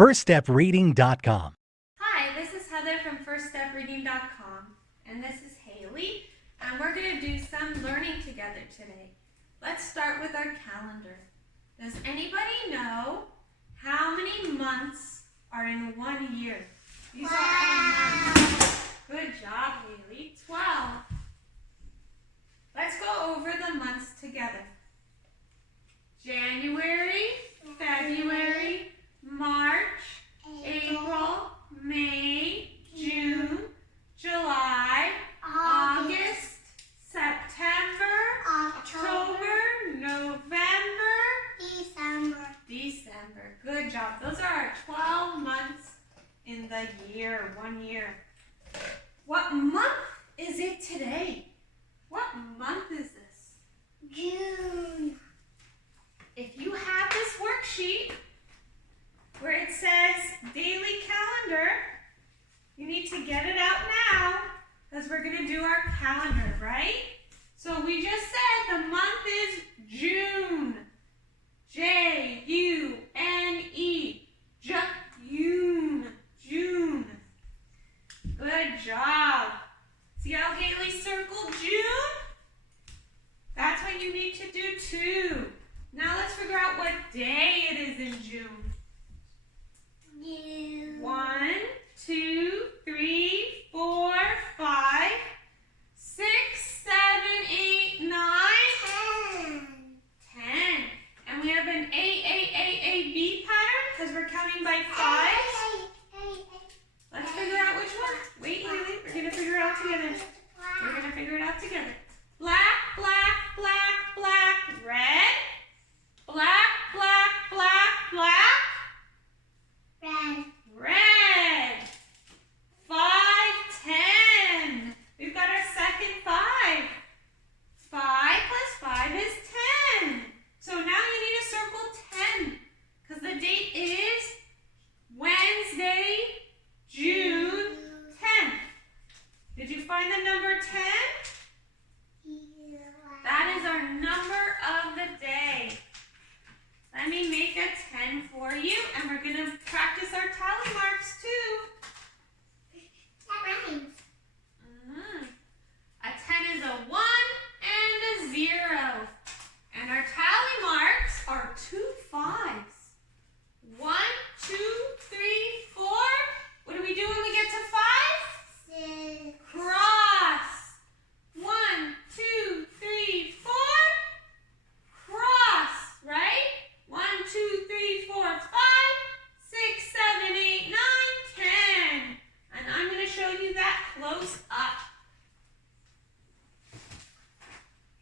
firststepreading.com. Hi, this is Heather from firststepreading.com, and this is Haley, and we're going to do some learning together today. Let's start with our calendar. Does anybody know how many months are in 1 year? These are all months. Good job, Haley. 12. Let's go over the months together. January, February, March, April, May, June, July, August, September, October, November, December. Good job. Those are our 12 months in the year, 1 year. What month is it today? What month is this? June. If you have this worksheet where it says daily calendar, you need to get it out now because we're going to do our calendar, right? So we just said the month is June. J-U-N-E. June. June. Good job. See how Haley circled June? That's what you need to do too. Now let's figure out what day it is in June. 1, 2, 3, 4, 5, 6, 7, 8, 9, 10. And we have an A-B pattern because we're counting by 5. Let's figure out which one. Wait, Haley, we're going to figure it out together. We're going to figure it out together. Black, black, black, black, red. Black, black, black, black. Red. Red. 5, 10. We've got our second 5. 5 plus 5 is 10. So now you need to circle 10 because the date is Wednesday, June 10th. Did you find the number 10? That is our number of the day. Let me make a 10 for you, and we're going to practice our tally marks too. That rhymes. A 10 is a 1 and a 0. And our tally marks are 2 5s. 1, 2, 3, 4. What do we do when we get to 5? 6. Cross. 1, 2, 3, 4. Cross, right? 1, 2, 3, 4, 5, 6, 7, 8, 9, 10. And I'm going to show you that close up.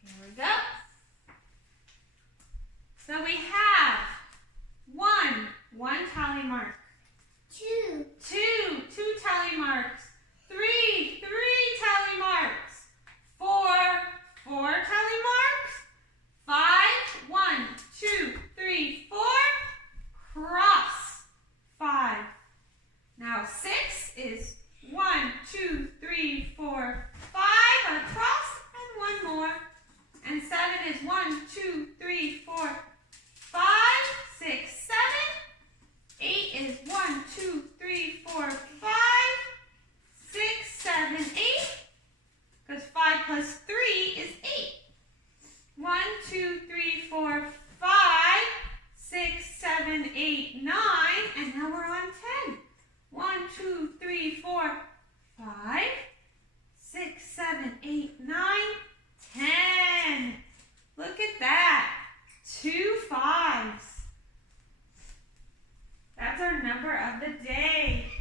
Here we go. So we have 1 tally mark. 2. 2 tally marks. 3 tally marks. 4 tally marks. 5, 1, 2, 3, 4, cross, 5. Now 6 is 1, 2, 3, 4, 5, a cross, and 1 more. And 7 is 1, 2, 3, 4, 5, 6, 7. 8 is 1, 2, 3, 4, 5, 6, 7, 8. Because 5 plus 3 is 8. 1, 2, 3, 4, 5, 6, 7, 8, 9. And now we're on 10. 1, 2, 3, 4, 5, 6, 7, 8, 9, 10. Look at that. 2 5s. That's our number of the day.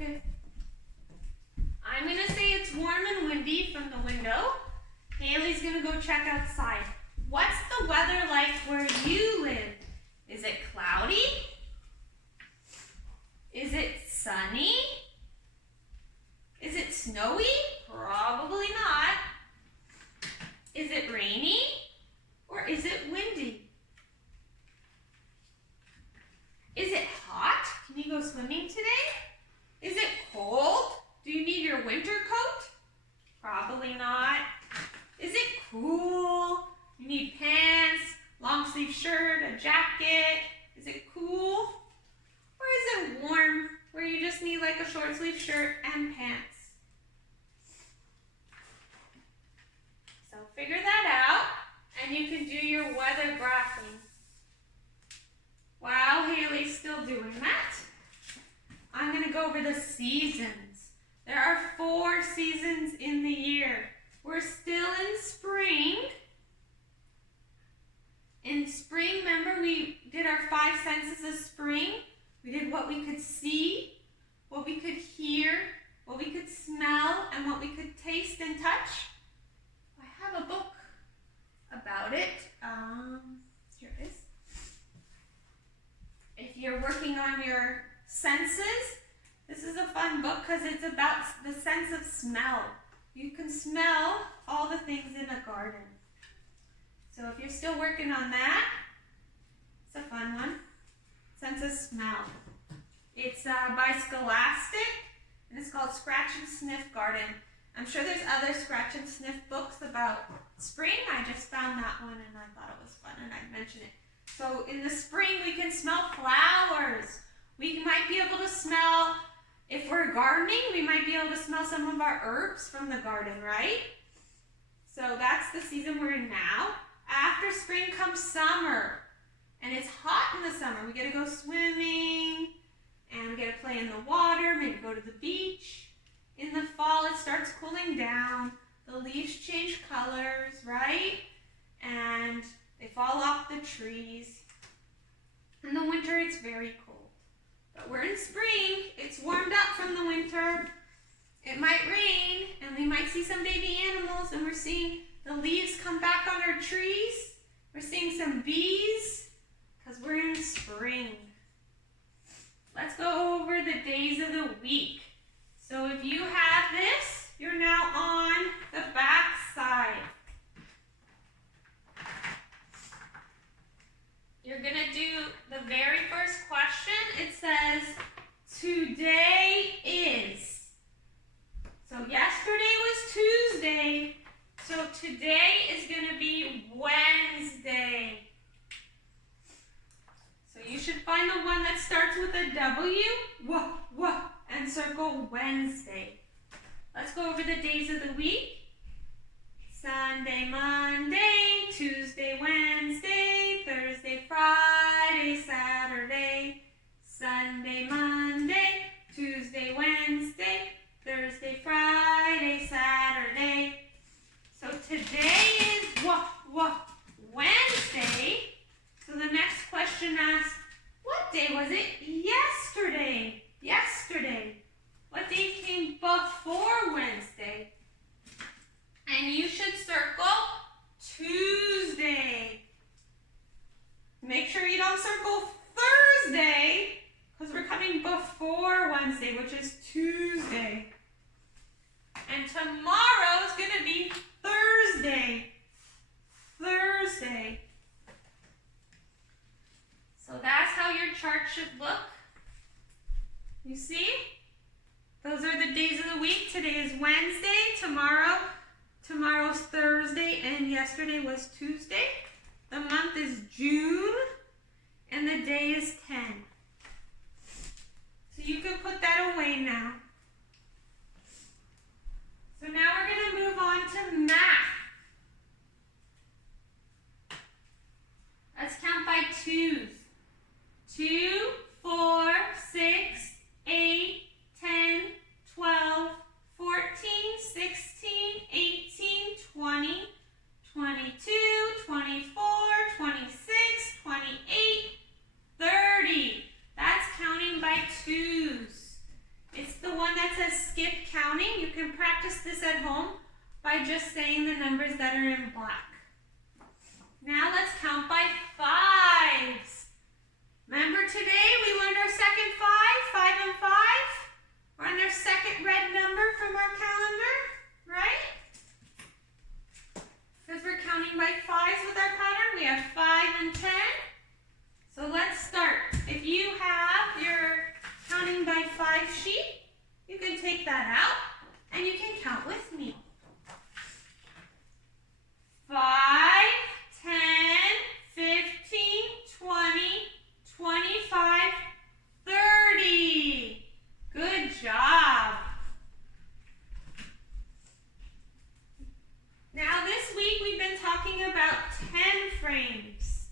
Okay. I'm going to say it's warm and windy from the window. Haley's going to go check outside. What's the weather like where you live? Is it cloudy? Is it sunny? Is it snowy? Probably not. Is it rainy? Or is it windy? Is it hot? Can you go swimming today? Is it cold? Do you need your winter coat? Probably not. Is it cool? You need pants, long sleeve shirt, a jacket. Is it cool? Or is it warm, where you just need like a short sleeve shirt and pants? So figure that out, and you can do your weather graphing. While Haley's still doing that, I'm going to go over the seasons. There are 4 seasons in the year. We're still in spring. In spring, remember we did our 5 senses of spring? We did what we could see, what we could hear, what we could smell, and what we could taste and touch. I have a book about it. Here it is. If you're working on your senses, this is a fun book because it's about the sense of smell. You can smell all the things in a garden. So if you're still working on that, it's a fun one. Sense of smell. It's by Scholastic, and it's called Scratch and Sniff Garden. I'm sure there's other scratch and sniff books about spring. I just found that one and I thought it was fun and I'd mention it. So in the spring we can smell flowers. We might be able to smell, if we're gardening, we might be able to smell some of our herbs from the garden, right? So that's the season we're in now. After spring comes summer. And it's hot in the summer. We get to go swimming and we get to play in the water, maybe go to the beach. In the fall, it starts cooling down. The leaves change colors, right? And they fall off the trees. In the winter, it's very cold. But we're in spring. It's warmed up from the winter. It might rain, and we might see some baby animals, and we're seeing the leaves come back on our trees. We're seeing some bees, because we're in spring. Let's go over the days of the week. So if you have this, you're now on the back side. You're going to do the very first question. It says, today is. So yesterday was Tuesday. So today is going to be Wednesday. So you should find the one that starts with a W, and circle Wednesday. Let's go over the days of the week. Sunday, Monday, Tuesday, Wednesday, Thursday, Friday, Saturday, Sunday, Monday, Tuesday, Wednesday, Thursday, Friday, Saturday. So today is Wednesday. So the next question asks, what day was it yesterday? Yesterday. What day came before Wednesday? And you should circle Tuesday. Make sure you don't circle Thursday, because we're coming before Wednesday, which is Tuesday. And tomorrow is going to be Thursday. Thursday. So that's how your chart should look. You see? Those are the days of the week. Today is Wednesday, tomorrow's Thursday, and yesterday was Tuesday. The month is June, and the day is 10. So you can put that away now. So now we're going to move on to math. Let's count by twos. 2, 4, 6, 8, 10, 12, 14, 16, 18, 20, 22, 24, 26, 28, 30. That's counting by twos. says skip counting, you can practice this at home by just saying the numbers that are in black. Now let's count by fives. Remember today we learned our second five and five? We're on our second red number from our calendar, right? Because we're counting by fives with our pattern, we have 5 and 10. So let's start. If you have your counting by 5 sheet, you can take that out and you can count with me. 5, 10, 15, 20, 25, 30. Good job. Now this week we've been talking about 10 frames.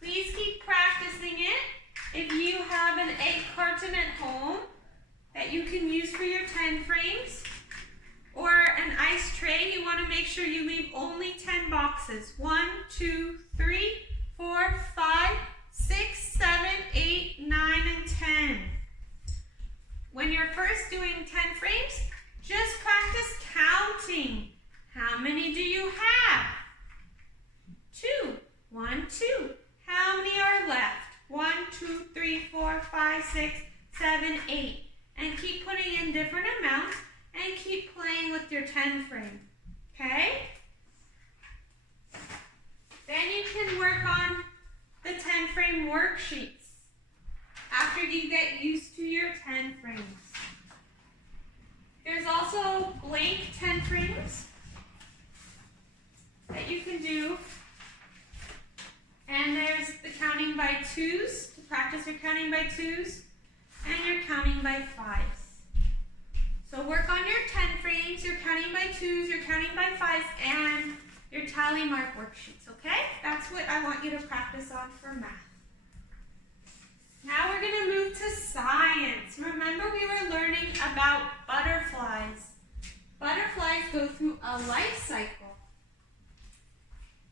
Please keep practicing it. If you have an egg carton at home that you can use for your 10 frames, or an ice tray, you want to make sure you leave only 10 boxes. 1, 2, 3, 4, 5, 6, 7, 8, 9, and 10. When you're first doing 10 frames, just practice counting. How many do you have? 2. 1, 2. How many are left? 1, 2, 3, 4, 5, 6, 7, 8. And keep putting in different amounts and keep playing with your 10 frame. Okay? Then you can work on the 10 frame worksheets after you get used to your 10 frames. There's also blank 10 frames that you can do. And there's the counting by 2s, to practice your counting by 2s, and your counting by 5s. So work on your 10 frames, your counting by 2s, your counting by 5s, and your tally mark worksheets, okay? That's what I want you to practice on for math. Now we're going to move to science. Remember we were learning about butterflies. Butterflies go through a life cycle.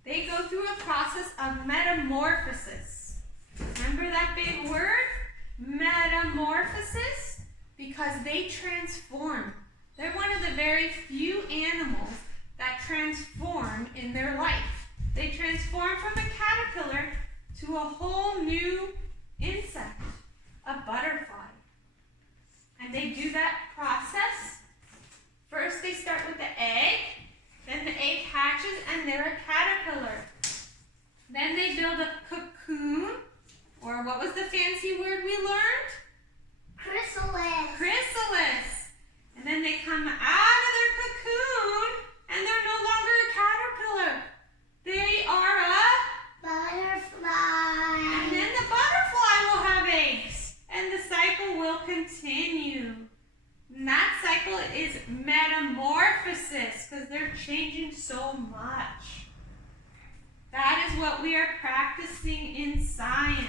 They go through a process of metamorphosis. Remember that big word? Metamorphosis? Because they transform. They're one of the very few animals that transform in their life. They transform from a caterpillar to a whole new insect, a butterfly. And they do that process. First they start with the egg, then the egg hatches and they're a caterpillar. Then they build a cocoon, or what was the fancy word we learned? Chrysalis. Chrysalis. And then they come out of their cocoon and they're no longer a caterpillar. They are a Butterfly. And then the butterfly will have eggs. And the cycle will continue. And that cycle is metamorphosis because they're changing so much. That is what we are practicing in science.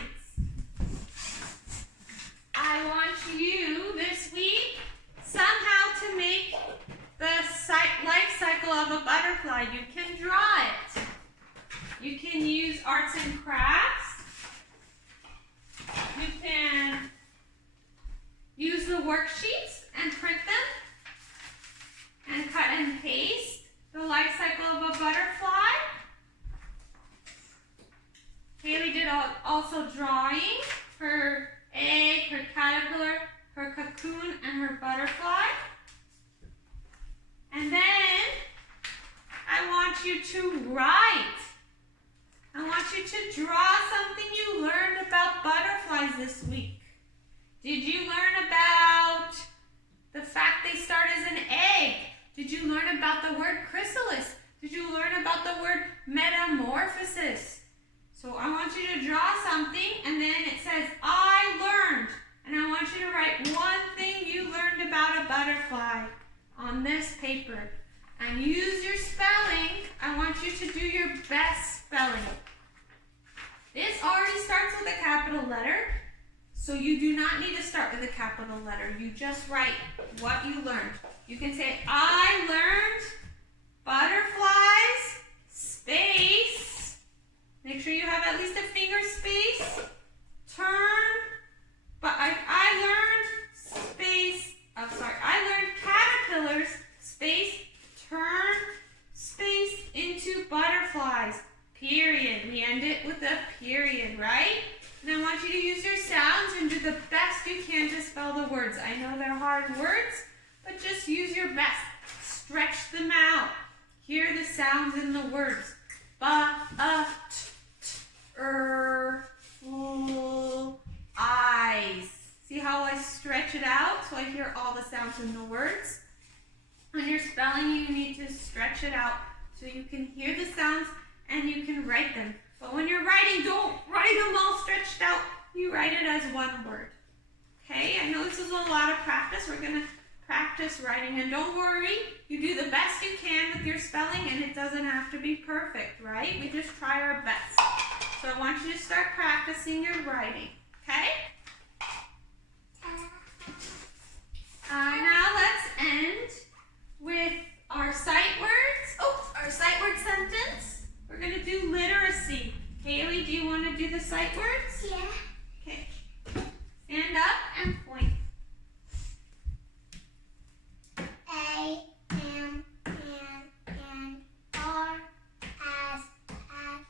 I want you this week somehow to make the life cycle of a butterfly. You can draw it. You can use arts and crafts. You can use the worksheets and print them and cut and paste the life cycle of a butterfly. Haley did also drawing her egg, her caterpillar, her cocoon, and her butterfly. And then I want you to write. I want you to draw something you learned about butterflies this week. Did you learn about the fact they start as an egg? Did you learn about the word chrysalis? Did you learn about the word metamorphosis? So I want you to draw something and then it says, I learned. And I want you to write one thing you learned about a butterfly on this paper. And use your spelling. I want you to do your best spelling. This already starts with a capital letter, so you do not need to start with a capital letter. You just write what you learned. You can say, I learned butterflies, space. Make sure you have at least a finger space. Turn, but I learned space words. I know they're hard words, but just use your best. Stretch them out. Hear the sounds in the words. Ba, t, full, eyes. See how I stretch it out so I hear all the sounds in the words? When you're spelling, you need to stretch it out so you can hear the sounds and you can write them. But when you're writing, don't write them all stretched out. You write it as one word. Okay, I know this is a lot of practice. We're going to practice writing. And don't worry, you do the best you can with your spelling, and it doesn't have to be perfect, right? We just try our best. So I want you to start practicing your writing, okay? Now let's end with our sight words. Oh, our sight word sentence. We're going to do literacy. Haley, do you want to do the sight words? Yeah. Okay. Stand up and point. A, M, N, R, as, at,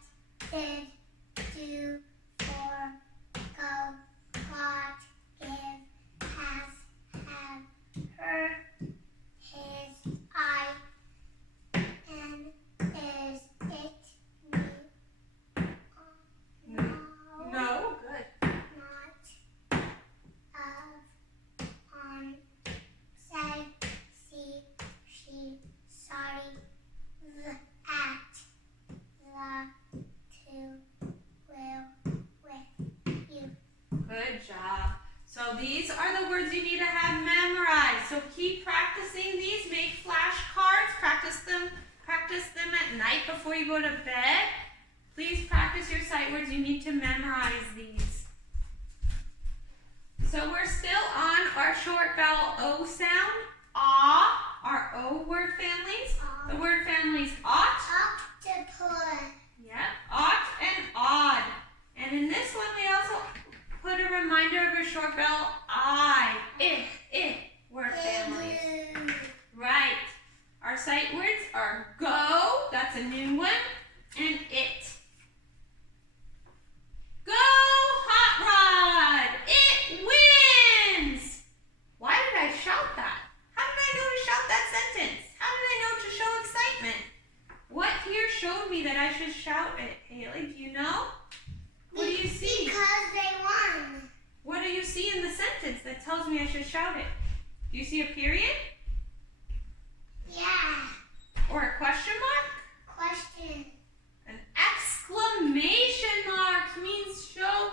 did, do, for, go, got, give, has, have, her, his, I, and, is, it, me, No, good. not, of, on, say, see, she, sorry, the, at, the, to, will, with, you. Good job. So these are the words you need to have memorized. So keep practicing these. Make flashcards. Practice them at night before you go to bed. Please practice your sight words. You need to memorize these. So we're still on our short vowel O sound. Ah, our O word families. The word families ought. Octopus. Yep, ought and odd. And in this one, we also put a reminder of a short vowel I. It word families. Igloo. Right. Our sight words are go, that's a new one, and it. Go, hot rod! It wins! Why did I shout that? How did I know to shout that sentence? How did I know to show excitement? What here showed me that I should shout it, Haley? Do you know? What do you see? Because they won. What do you see in the sentence that tells me I should shout it? Do you see a period? Yeah. Or a question mark? Question. An exclamation mark means show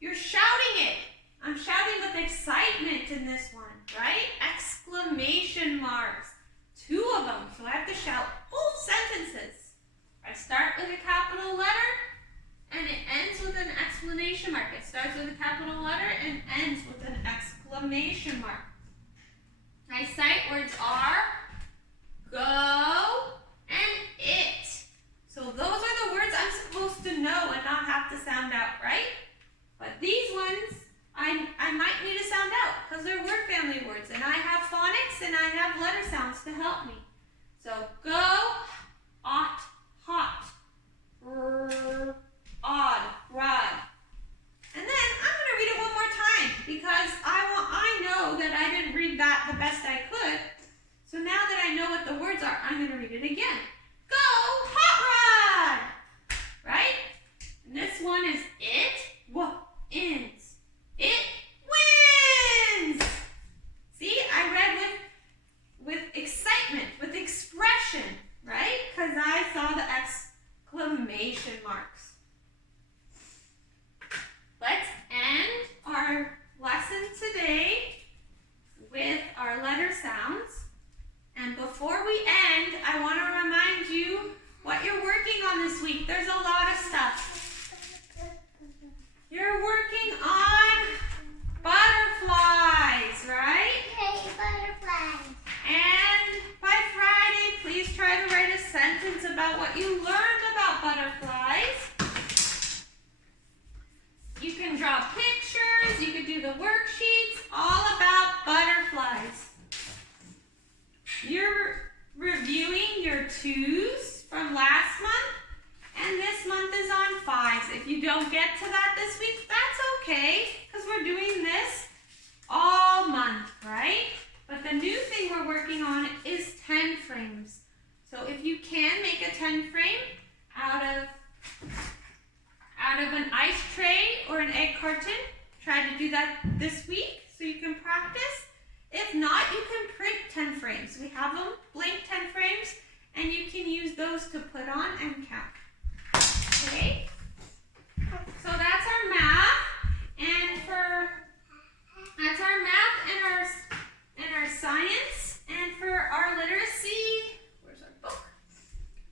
you're shouting it. I'm shouting with excitement in this one, right? Exclamation marks. 2 of them, so I have to shout both sentences. I start with a capital letter and it ends with an exclamation mark. It starts with a capital letter and ends with an exclamation mark. My sight words are go and it. So those are the words I'm supposed to know and not have to sound out, right? But these ones, I might need to sound out because they're word family words. And I have phonics and I have letter sounds to help me. So go, ought, hot, odd, rod. And then I'm going to read it one more time because I know that I didn't read that the best I could. So now that I know what the words are, I'm going to read it again. Go, hot rod! Right? And this one is it wins. It wins! See, I read with excitement, with expression, right? Because I saw the exclamation marks. Let's end our lesson today with our letter sounds. And before we end, I want to remind you what you're working on this week. There's a lot of stuff. You're working on butterflies, right? Hey, butterflies. And by Friday, please try to write a sentence about what you learned about butterflies. You can draw pictures, you can do the worksheets, all about butterflies. You're reviewing your 2s from last month, and this month is on 5s. If you don't get to that this week, that's okay, because we're doing this science, and for our literacy, where's our book?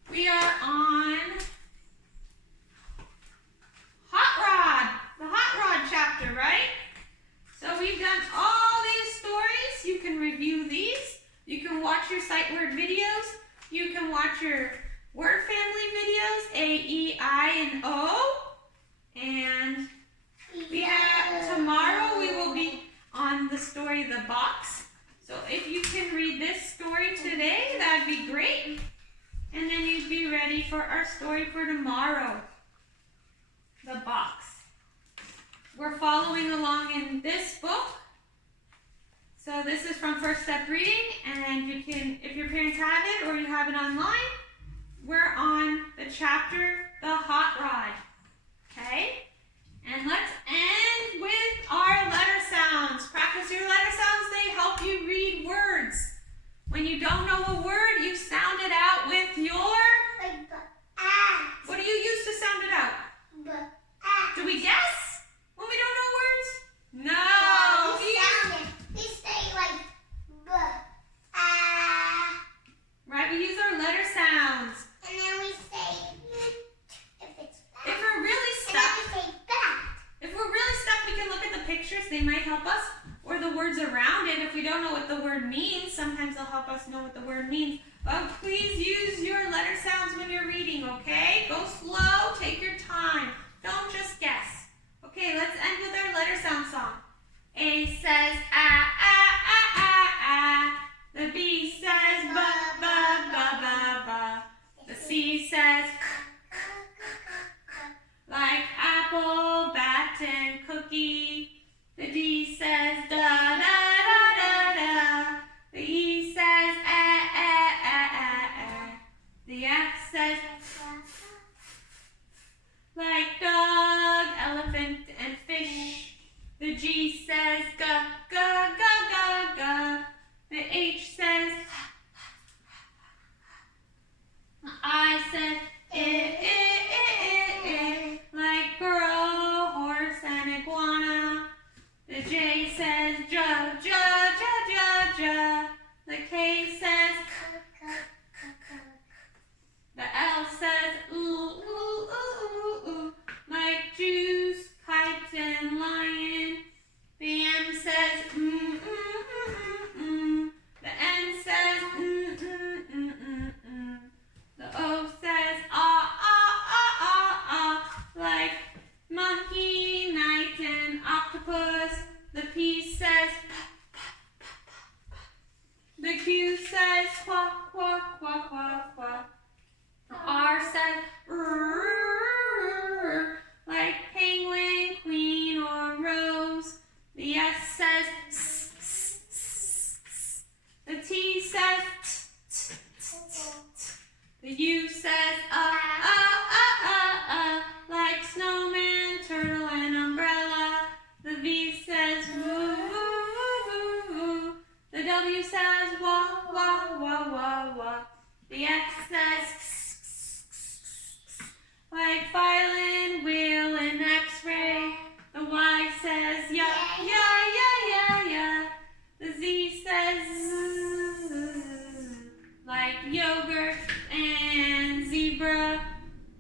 We are on the Hot Rod chapter, right? So we've done all these stories. You can review these. You can watch your sight word videos. You can watch your word family videos, A, E, I, and O. And tomorrow we will be on the story The Box. So if you can read this story today, that'd be great. And then you'd be ready for our story for tomorrow, The Box. We're following along in this book. So this is from First Step Reading, and you can, if your parents have it or you have it online, we're on the chapter, The Hot Rod. Okay? And let's end with our letter sounds. Practice your letter sounds. They help you read words. When you don't know a word, you sound it out with your... What do you use to sound it out? Do we guess when we don't know words? No. We say like Right, we use our letter sounds. and then we say if it's If we're really and then stuck, we say bat. we can look at the pictures. They might help us. Or the words around it. If we don't know what the word means, sometimes they'll help us know what the word means. But please use your letter sounds when you're reading, okay? Go slow, take your time. Don't just guess. Okay, let's end with our letter sound song. A says ah, ah, ah, ah, ah. The B says ba, ba, ba, ba, ba. The C says k, like apple, bat, and cookie. The D says da, da, da, da, da. The E says eh, eh, eh, eh, eh. The F says like dog, elephant, and fish. The G says ga, ga, ga, ga, ga. The H says the I says eh, eh, eh, eh, eh. Like burro, horse, and iguana. The J says ja, ja, ja, ja, ja. The K says the L says ooh, ooh, ooh, ooh, ooh. Like juice, kite, and lion. The M says mm, mm, mm, mm, mm. The N says mm, mm, mm, mm, mm. The O says ah, ah, ah, ah, ah. Like monkey, knight, and octopus. The P says pa, pa, pa, pa, pa. The Q says quack, quack, quack, quack, quack. The R says rrrr, like penguin, queen, or rose. The S says s, s, s, s. The T says t, t, t, t, t. The U says like snowman, turtle, and umbrella. The V says woo, woo, woo, woo, woo. The W says wah, wah, wah, wah, wah. The X says like violin, wheel, and X-ray. The Y says yeah, yeah, yeah, yeah, yeah. The Z says like yogurt and zebra.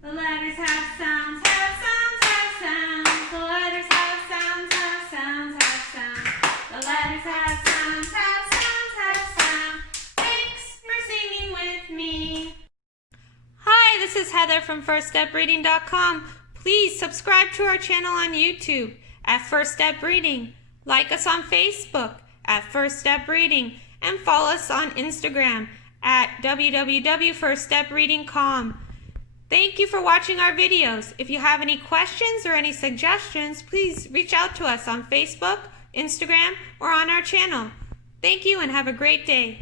The letters have sounds, have sounds, have sounds. The letters have sounds, have sounds, have sounds. The letters have sounds, have sounds, have sounds. Thanks for singing with me. Hi, this is Heather from FirstStepReading.com. Please subscribe to our channel on YouTube at First Step Reading. Like us on Facebook at First Step Reading. And follow us on Instagram at www.firststepreading.com. Thank you for watching our videos. If you have any questions or any suggestions, please reach out to us on Facebook, Instagram, or on our channel. Thank you and have a great day.